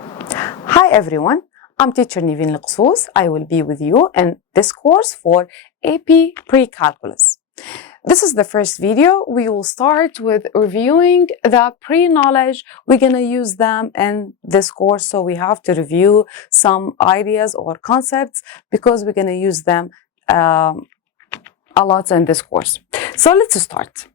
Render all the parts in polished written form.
Hi everyone, I'm teacher Niveen Al Qsous. I will be with you in this course for AP Pre-Calculus. This is the first video. We will start with reviewing the pre-knowledge. We're going to use them in this course, so we have to review some ideas or concepts because we're going to use them a lot in this course. So let's start.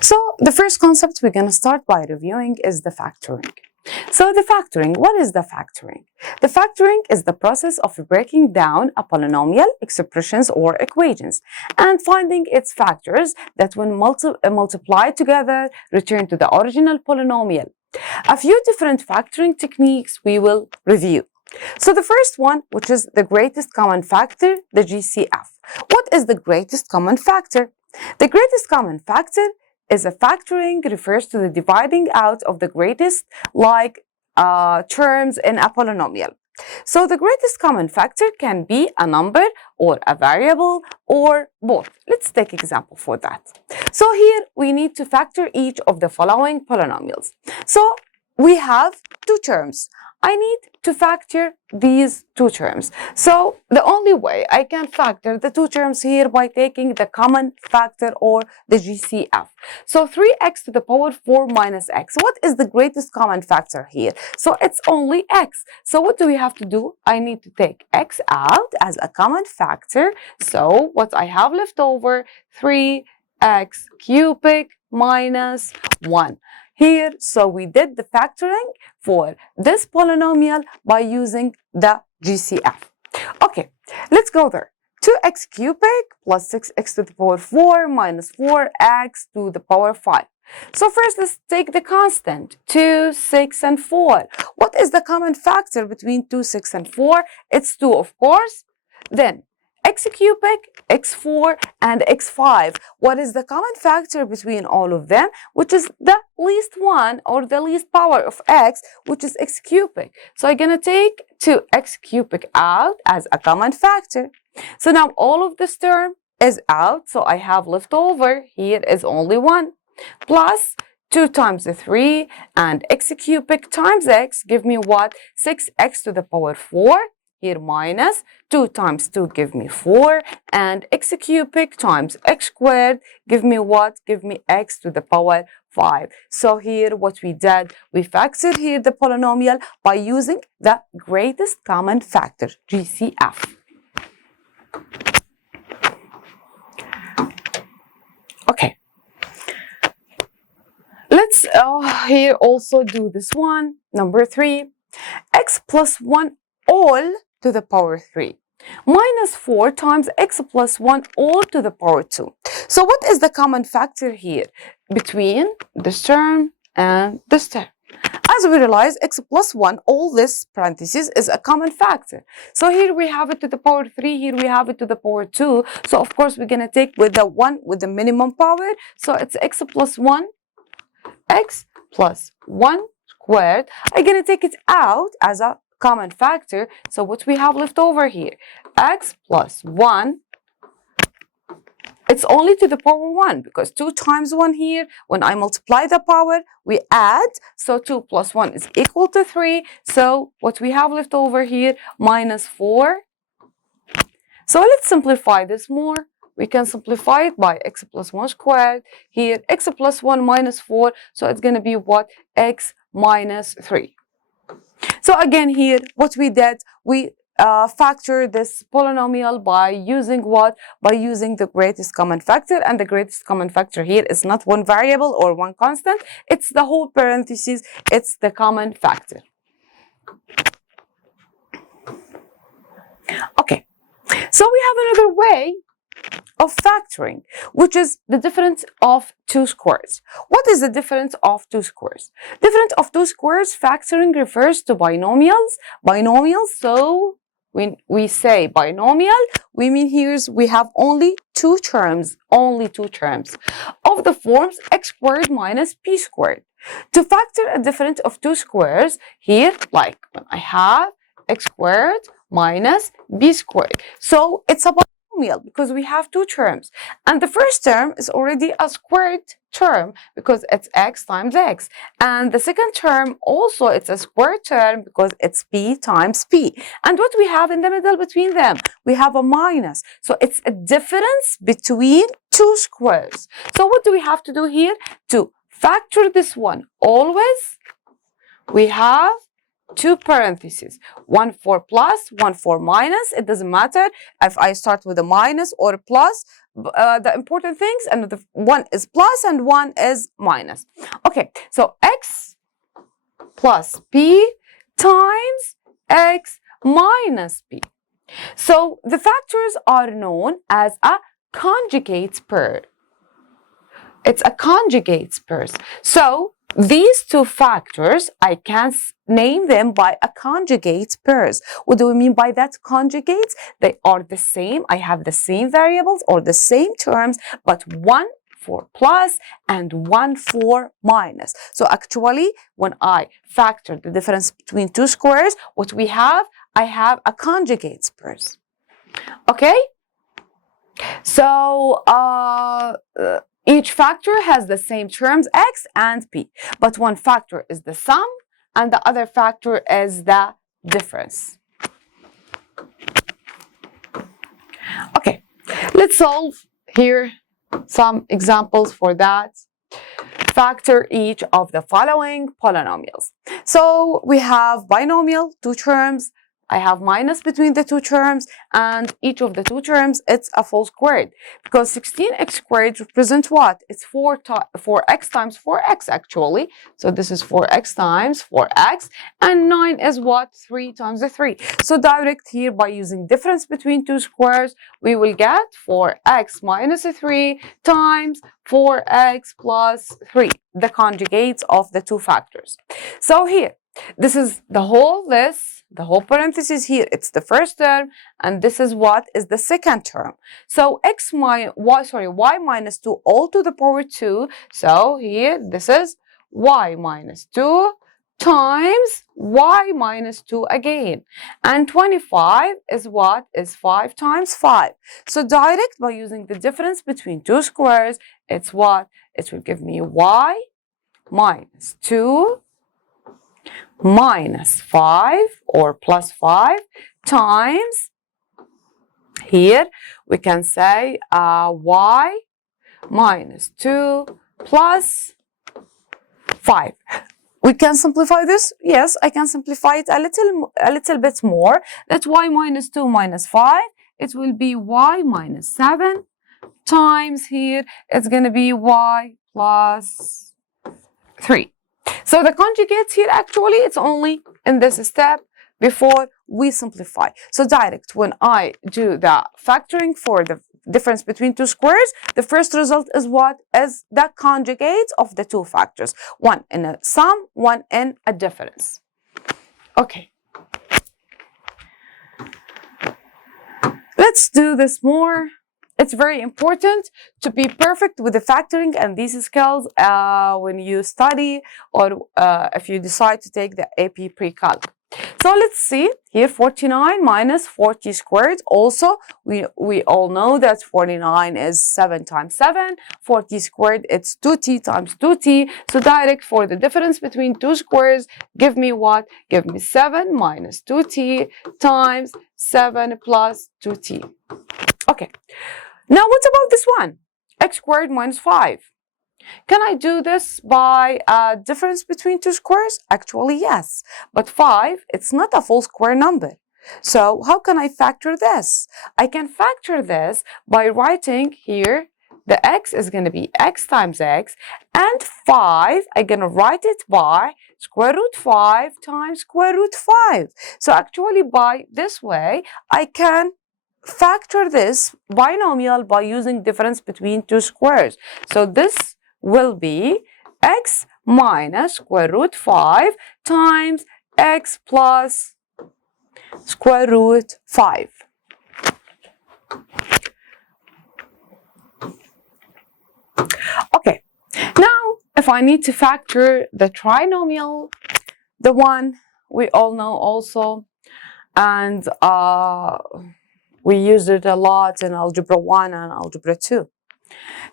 So the first concept we're going to start by reviewing is the factoring. So the factoring, what is the factoring? The factoring is the process of breaking down a polynomial, expressions, or equations and finding its factors that when multiplied together return to the original polynomial. A few different factoring techniques we will review. So the first one, which is the greatest common factor, the GCF. What is the greatest common factor? The greatest common factor is a factoring refers to the dividing out of the greatest terms in a polynomial. So the greatest common factor can be a number or a variable or both. Let's take example for that. So here we need to factor each of the following polynomials. So we have two terms. I need to factor these two terms. So the only way I can factor the two terms here by taking the common factor or the GCF. So 3x to the power 4 minus x. What is the greatest common factor here? So it's only x. So what do we have to do? I need to take x out as a common factor. So what I have left over, 3x cubic minus 1. Here, so we did the factoring for this polynomial by using the GCF. Okay, let's go there. 2x cubic plus 6x to the power 4 minus 4x to the power 5. So first, let's take the constant, 2, 6, and 4. What is the common factor between 2, 6, and 4? It's 2, of course. Then x cubic, x4, and x5. What is the common factor between all of them? Which is the least one or the least power of x, which is x cubic. So I'm going to take 2x cubic out as a common factor. So now all of this term is out. So I have left over here is only 1 plus 2 times the 3 and x cubic times x give me what? 6x to the power 4. Here minus 2 times 2 give me 4 and x cubic times x squared give me what? Give me x to the power 5. So here what we did, we factored here the polynomial by using the greatest common factor, GCF. Okay. Let's here also do this one, number 3. X plus 1 all to the power 3 minus 4 times x plus 1 all to the power 2. So what is the common factor here between this term and this term? As we realize, x plus 1, all this parentheses is a common factor. So here we have it to the power 3, here we have it to the power 2. So of course we're going to take with the 1 with the minimum power. So it's x plus 1, x plus 1 squared. I'm going to take it out as a common factor. So what we have left over here, x plus 1, it's only to the power 1 because 2 times 1 here, when I multiply the power, we add. So 2 plus 1 is equal to 3. So what we have left over here, minus 4. So let's simplify this more. We can simplify it by x plus 1 squared. Here, x plus 1 minus 4. So it's going to be what? X minus 3. So again here, what we did, we factor this polynomial by using what? By using the greatest common factor. And the greatest common factor here is not one variable or one constant. It's the whole parentheses. It's the common factor. Okay, so we have another way of factoring, which is the difference of two squares. What is the difference of two squares? Difference of two squares factoring refers to binomials. Binomials, so when we say binomial, we mean here we have only two terms of the forms x squared minus p squared. To factor a difference of two squares, here, like when I have x squared minus b squared. So it's a binomial because we have two terms. And the first term is already a squared term because it's x times x. And the second term also it's a squared term because it's p times p. And what we have in the middle between them? We have a minus. So it's a difference between two squares. So what do we have to do here? To factor this one always, we have two parentheses, one for plus, one for minus. It doesn't matter if I start with a minus or a plus. The important things, and one is plus and one is minus. Okay, so x plus p times x minus p. So the factors are known as a conjugate pair. It's a conjugate pairs. So these two factors, I can name them by a conjugate pairs. What do we mean by that? Conjugates, they are the same. I have the same variables or the same terms, but one for plus and one for minus. So actually, when I factor the difference between two squares, what we have, I have a conjugate pairs. Okay? So, each factor has the same terms x and p, but one factor is the sum and the other factor is the difference. Okay, let's solve here some examples for that. Factor each of the following polynomials. So we have binomial, two terms. I have minus between the two terms, and each of the two terms, it's a full squared. Because 16x squared represents what? It's 4x times 4x actually. So this is 4x times 4x, and 9 is what? 3 times the 3. So direct here by using difference between two squares, we will get 4x minus 3 times 4x plus 3, the conjugates of the two factors. So here, this is the whole parenthesis here, it's the first term, and this is what is the second term. So y minus 2 all to the power 2. So here, this is y minus 2 times y minus 2 again. And 25 is what? Is 5 times 5. So direct by using the difference between two squares, it's what? It will give me y minus 2 minus 5 or plus 5 times, here we can say y minus 2 plus 5. We can simplify this? Yes, I can simplify it a little bit more. That's y minus 2 minus 5. It will be y minus 7 times here. It's going to be y plus 3. So the conjugates here, actually, it's only in this step before we simplify. So direct, when I do the factoring for the difference between two squares, the first result is what? Is the conjugates of the two factors. One in a sum, one in a difference. Okay. Let's do this more. It's very important to be perfect with the factoring and these skills when you study or if you decide to take the AP pre-calc. So let's see here, 49 minus 40 squared. Also, we all know that 49 is 7 times 7. 40 squared, it's 2t times 2t. So direct for the difference between two squares, give me what? Give me 7 minus 2t times 7 plus 2t. Okay. Now what about this one? X squared minus 5. Can I do this by a difference between two squares? Actually, yes. But 5, it's not a full square number. So how can I factor this? I can factor this by writing here, the x is going to be x times x, and 5, I'm going to write it by square root 5 times square root 5. So actually by this way, I can factor this binomial by using difference between two squares. So this will be x minus square root 5 times x plus square root 5. Okay, now if I need to factor the trinomial, the one we all know also, and we use it a lot in Algebra 1 and Algebra 2.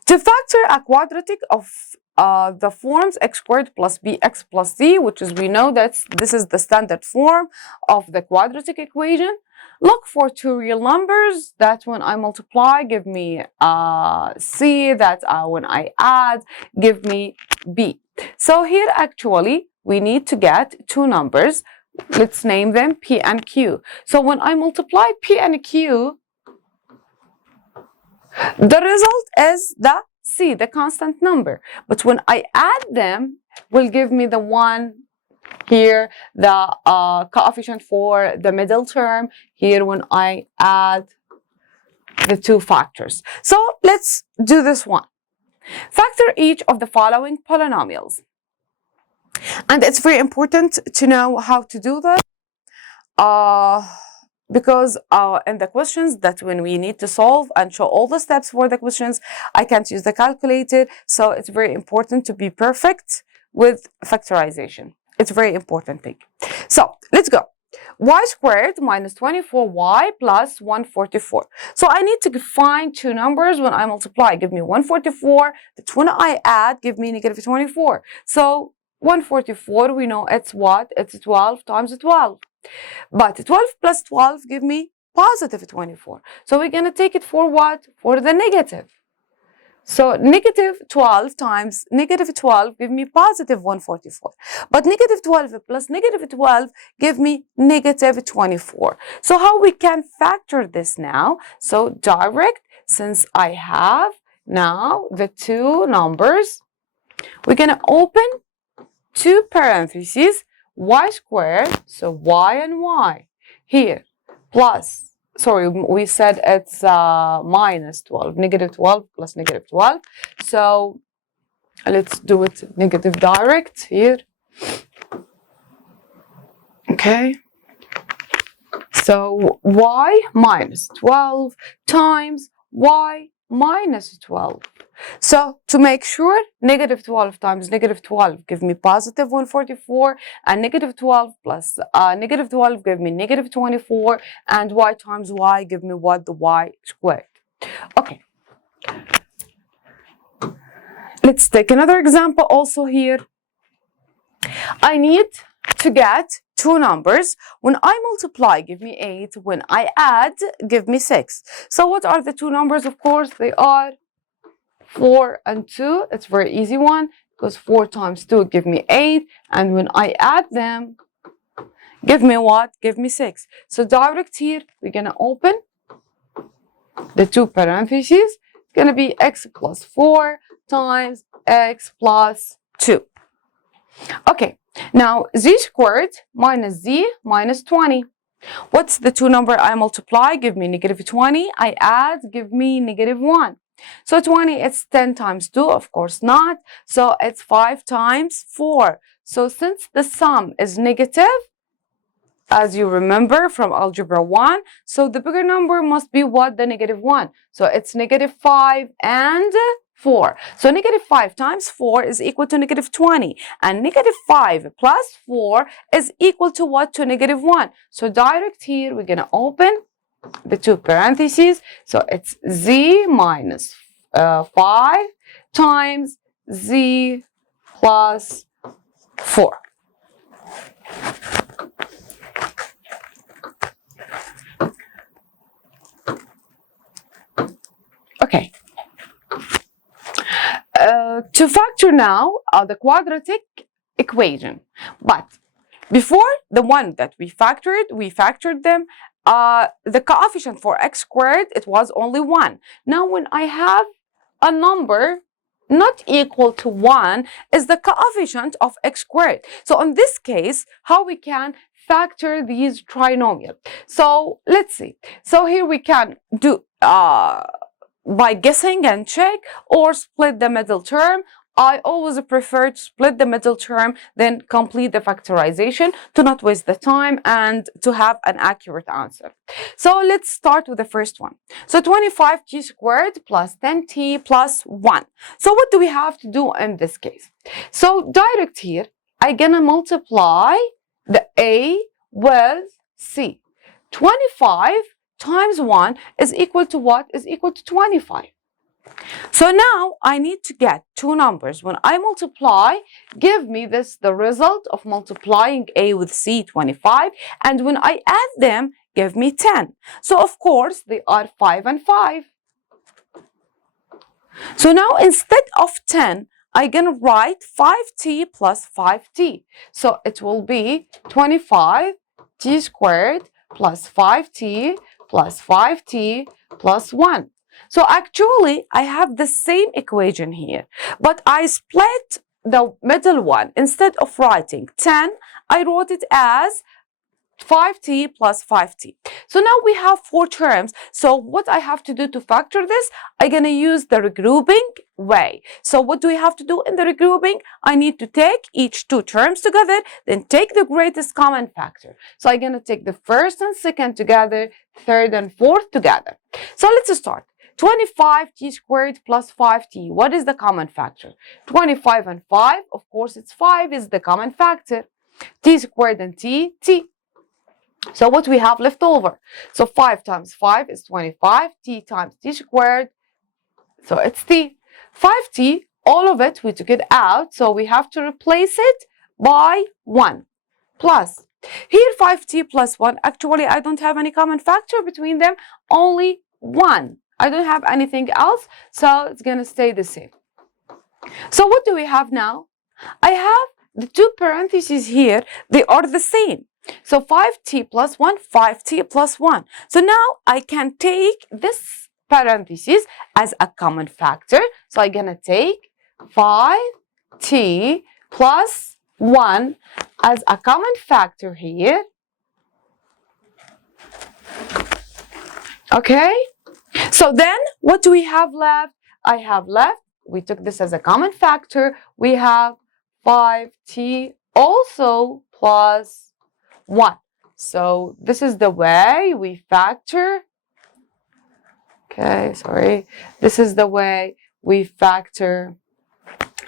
To factor a quadratic of the forms x squared plus bx plus c, which is, we know that this is the standard form of the quadratic equation, look for two real numbers that when I multiply give me c, that when I add give me b. So here actually we need to get two numbers. Let's name them p and q. So when I multiply p and q, the result is the c, the constant number. But when I add them, will give me the one here, the coefficient for the middle term here when I add the two factors. So let's do this one. Factor each of the following polynomials. And it's very important to know how to do that. Because in the questions that when we need to solve and show all the steps for the questions, I can't use the calculator. So it's very important to be perfect with factorization. It's a very important thing. So let's go. Y squared minus 24y plus 144. So I need to find two numbers when I multiply. Give me 144. That when I add, give me negative 24. So 144, we know it's what? It's 12 times 12. But 12 plus 12 give me positive 24. So we're going to take it for what? For the negative. So negative 12 times negative 12 give me positive 144. But negative 12 plus negative 12 give me negative 24. So how we can factor this now? So direct, since I have now the two numbers, we're going to open two parentheses, y squared, so y and y, here, plus, sorry, we said it's minus 12, negative 12 plus negative 12, so let's do it negative direct here, okay, so y minus 12 times y minus 12. So to make sure, negative 12 times negative 12 give me positive 144, and negative 12 plus negative 12 give me negative 24, and y times y give me what? The y squared. Okay. Let's take another example also here. I need to get two numbers. When I multiply, give me 8. When I add, give me 6. So what are the two numbers? Of course, they are 4 and 2. It's a very easy one because 4 times 2 give me 8. And when I add them, give me what? Give me 6. So direct here, we're going to open the two parentheses. It's going to be x plus 4 times x plus 2. Okay, now z squared minus z minus 20. What's the two number I multiply? Give me negative 20. I add, give me negative 1. So 20, it's 10 times 2, of course not. So it's 5 times 4. So since the sum is negative, as you remember from Algebra 1, so the bigger number must be what? The negative 1. So it's negative 5 and 4. So negative 5 times 4 is equal to negative 20. And negative 5 plus 4 is equal to what? To negative 1. So direct here, we're going to open the two parentheses. So it's z minus 5 times z plus 4. Okay. To factor now the quadratic equation. But before the one that we factored them, the coefficient for x squared, it was only 1. Now when I have a number not equal to 1 is the coefficient of x squared. So in this case, how we can factor these trinomials? So let's see. So here we can do by guessing and check, or split the middle term. I always prefer to split the middle term, then complete the factorization to not waste the time and to have an accurate answer. So let's start with the first one. So 25t squared plus 10t plus 1. So what do we have to do in this case? So direct here, I'm gonna multiply the a with c. 25 times 1 is equal to what? Is equal to 25. So now I need to get two numbers. When I multiply, give me this, the result of multiplying A with C, 25. And when I add them, give me 10. So of course, they are 5 and 5. So now instead of 10, I'm going to write 5t plus 5t. So it will be 25t squared plus 5t plus 5t plus 1. So actually, I have the same equation here, but I split the middle one. Instead of writing 10, I wrote it as 5t plus 5t. So now we have four terms. So what I have to do to factor this, I'm going to use the regrouping way. So what do we have to do in the regrouping? I need to take each two terms together, then take the greatest common factor. So I'm going to take the first and second together, third and fourth together. So let's start. 25t squared plus 5t. What is the common factor? 25 and 5, of course, it's 5 is the common factor. T squared and t. So what we have left over? So 5 times 5 is 25. T times t squared. So it's t. 5t, all of it, we took it out. So we have to replace it by 1 plus. Here 5t plus 1. Actually, I don't have any common factor between them. Only 1. I don't have anything else. So it's going to stay the same. So what do we have now? I have the two parentheses here. They are the same. So 5t plus 1, 5t plus 1. So now I can take this parenthesis as a common factor. So I'm going to take 5t plus 1 as a common factor here. Okay? So then what do we have left? I have left, we took this as a common factor. We have 5t also plus 1. So this is the way we factor. Okay, sorry. This is the way we factor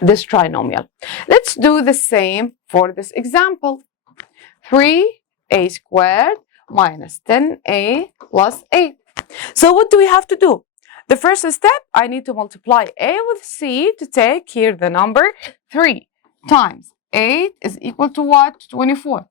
this trinomial. Let's do the same for this example. 3a squared minus 10a plus 8. So what do we have to do? The first step, I need to multiply a with c to take here the number 3 times 8 is equal to what? 24.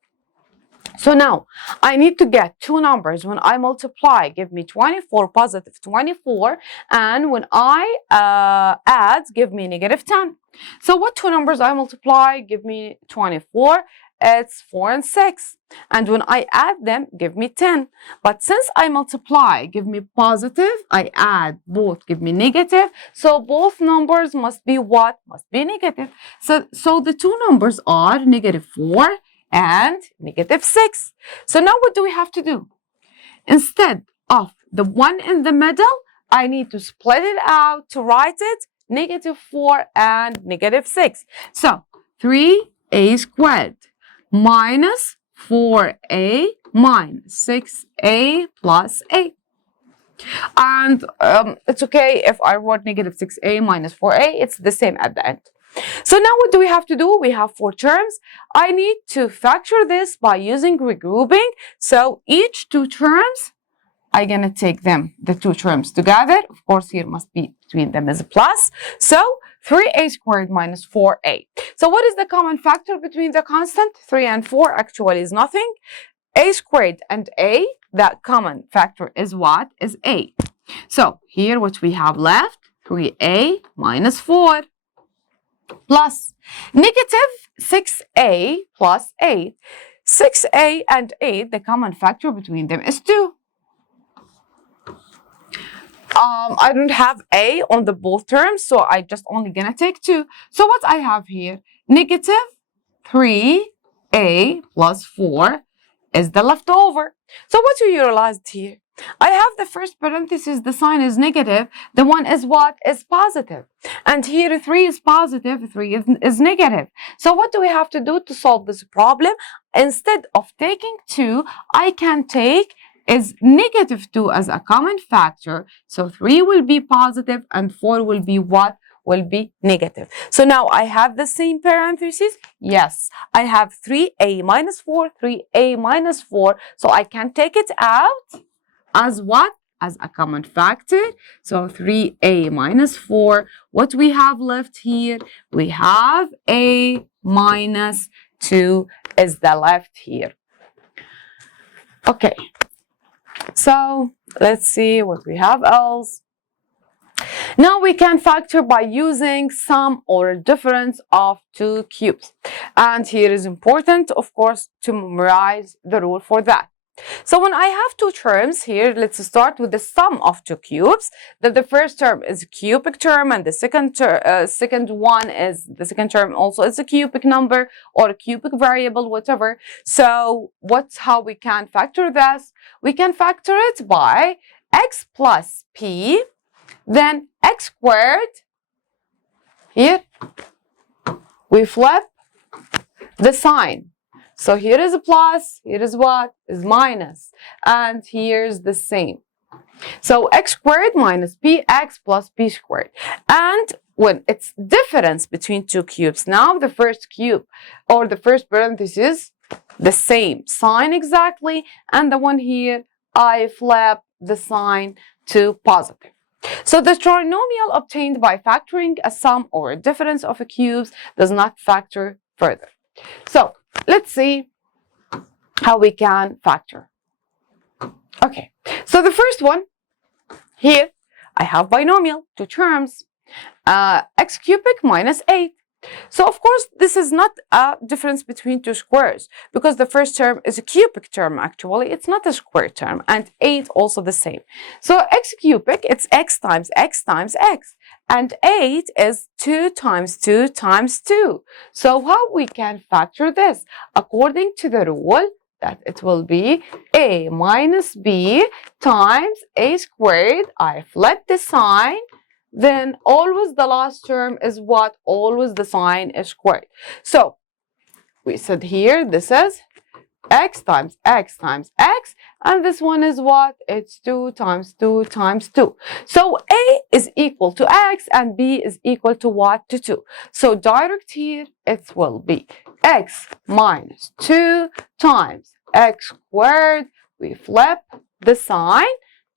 So now I need to get two numbers. When I multiply, give me 24, positive 24. And when I add, give me negative 10. So what two numbers I multiply, give me 24. It's 4 and 6. And when I add them, give me 10. But since I multiply, give me positive, I add both, give me negative. So both numbers must be what? Must be negative. So the two numbers are negative 4 and negative 6. So now what do we have to do? Instead of the one in the middle, I need to split it out to write it negative 4 and negative 6. So 3a squared minus 4a minus 6a plus 8. And it's okay if I wrote negative 6a minus 4a, it's the same at the end. So now what do we have to do? We have four terms. I need to factor this by using regrouping. So each two terms, I'm going to take them, the two terms together. Of course, here must be between them is a plus. So 3a squared minus 4a. So what is the common factor between the constant? 3 and 4 actually is nothing. A squared and a, that common factor is what? Is a. So here what we have left, 3a minus 4 plus negative 6a plus 8. 6a and 8, the common factor between them is 2. I don't have a on the both terms, so I just only gonna take 2. So what I have here, negative 3a plus 4 is the leftover. So what you realized here? I have the first parenthesis, the sign is negative. The one is what? Is positive. And here 3 is positive, 3 is negative. So what do we have to do to solve this problem? Instead of taking 2, I can take is negative 2 as a common factor. So 3 will be positive and 4 will be what? will be negative. So now I have the same parentheses. Yes, I have 3a minus 4, 3a minus 4. So I can take it out as what? As a common factor. So 3a minus 4. What we have left here? We have a minus 2 is the left here. Okay. So let's see what we have else. Now we can factor by using sum or difference of two cubes. And here is important, of course, to memorize the rule for that. So when I have two terms here, let's start with the sum of two cubes. That the first term is a cubic term, and the second term also is a cubic number or a cubic variable, whatever. So what's how we can factor this? We can factor it by x plus p, then x squared. Here we flip the sign. So here is a plus, here is what? Is minus. And here's the same. So x squared minus px plus p squared. And when it's difference between two cubes, now the first cube or the first parenthesis, the same sign exactly. And the one here, I flip the sign to positive. So the trinomial obtained by factoring a sum or a difference of a cubes does not factor further. So let's see how we can factor. Okay, so the first one, here I have binomial, two terms, x cubic minus 8. So of course this is not a difference between two squares because the first term is a cubic term actually, it's not a square term, and 8 also the same. So x cubic, it's x times x times x. And 8 is 2 times 2 times 2. So how we can factor this? According to the rule that it will be a minus b times a squared. I flip the sign. Then always the last term is what? Always the sign is squared. So we said here this is x times x times x, and this one is what? It's 2 times 2 times 2. So a is equal to x and b is equal to what? To 2. So direct here it will be x minus 2 times x squared. We flip the sign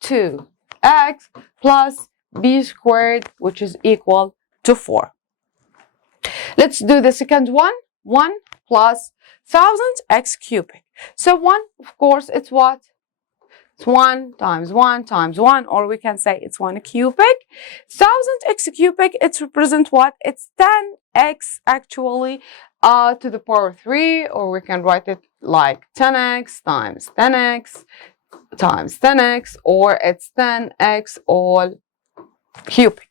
to x plus b squared, which is equal to 4. Let's do the second one. 1 plus 1000 x cubic. So 1, of course, it's what? It's 1 times 1 times 1, or we can say it's 1 cubic. 1000 x cubic, it represents what? It's 10x actually to the power 3, or we can write it like 10x times 10x times 10x, or it's 10x all cubic.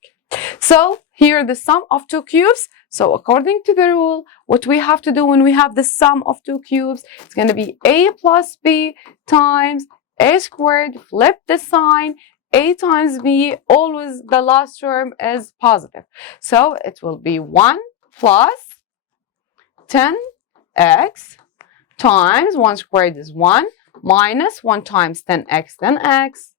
So here the sum of two cubes. So according to the rule, what we have to do when we have the sum of two cubes, it's going to be a plus b times a squared, flip the sign, a times b, always the last term is positive. So it will be 1 plus 10x times 1 squared is 1 minus 1 times 10x, 10x,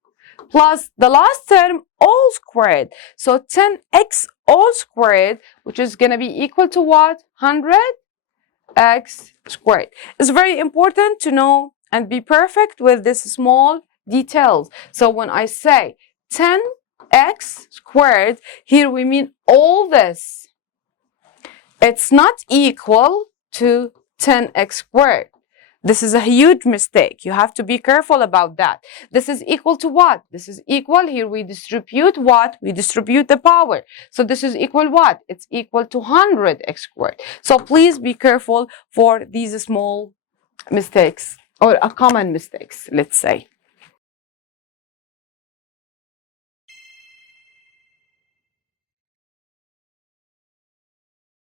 plus the last term all squared. So 10x all squared, which is going to be equal to what? 100x squared. It's very important to know and be perfect with this small details. So when I say 10x squared, here we mean all this. It's not equal to 10x squared. This is a huge mistake. You have to be careful about that. This is equal to what? This is equal, here we distribute what? We distribute the power. So this is equal what? It's equal to 100x squared. So please be careful for these small mistakes, or common mistakes, let's say.